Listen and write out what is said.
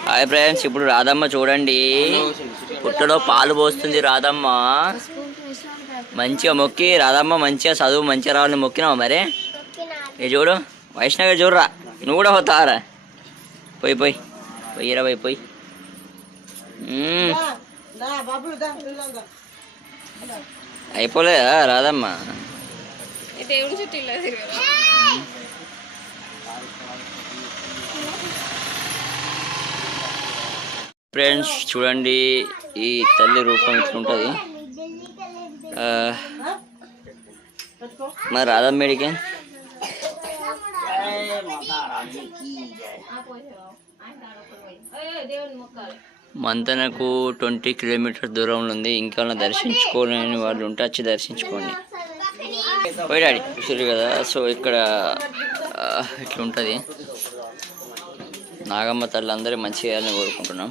Hi friends ఇప్పుడు రాధమ్మ చూడండి. పుట్టలో పాలు పోస్తుంది రాధమ్మ. మంచిగా మొక్కి రాధమ్మ మంచిగా చదువు మంచిగా రావాలని మొక్కినావు మరి? ఏ చూడు వైష్ణవి చూడరా? నువ్వు కూడా పోతారా పోయి పోయి పోయిరా పోయి పోయి. అయిపోలేదా రాధమ్మ? దేవుడి చుట్టూ ఫ్రెండ్స్ చూడండి ఈ తల్లి రూపం ఇట్లుంటుంది ఆ, మరి రాధమ్మ మేడికి మంతనకు ట్వంటీ కిలోమీటర్ దూరంలో ఉంది. ఇంకా దర్శించుకోలేని వాళ్ళు ఉంటే వచ్చి దర్శించుకోండి. పోయి చూసారు కదా? సో ఇక్కడ ఇట్లుంటుంది నాగమ్మ తల్లి అందరూ మంచిగా చేయాలని కోరుకుంటున్నాం.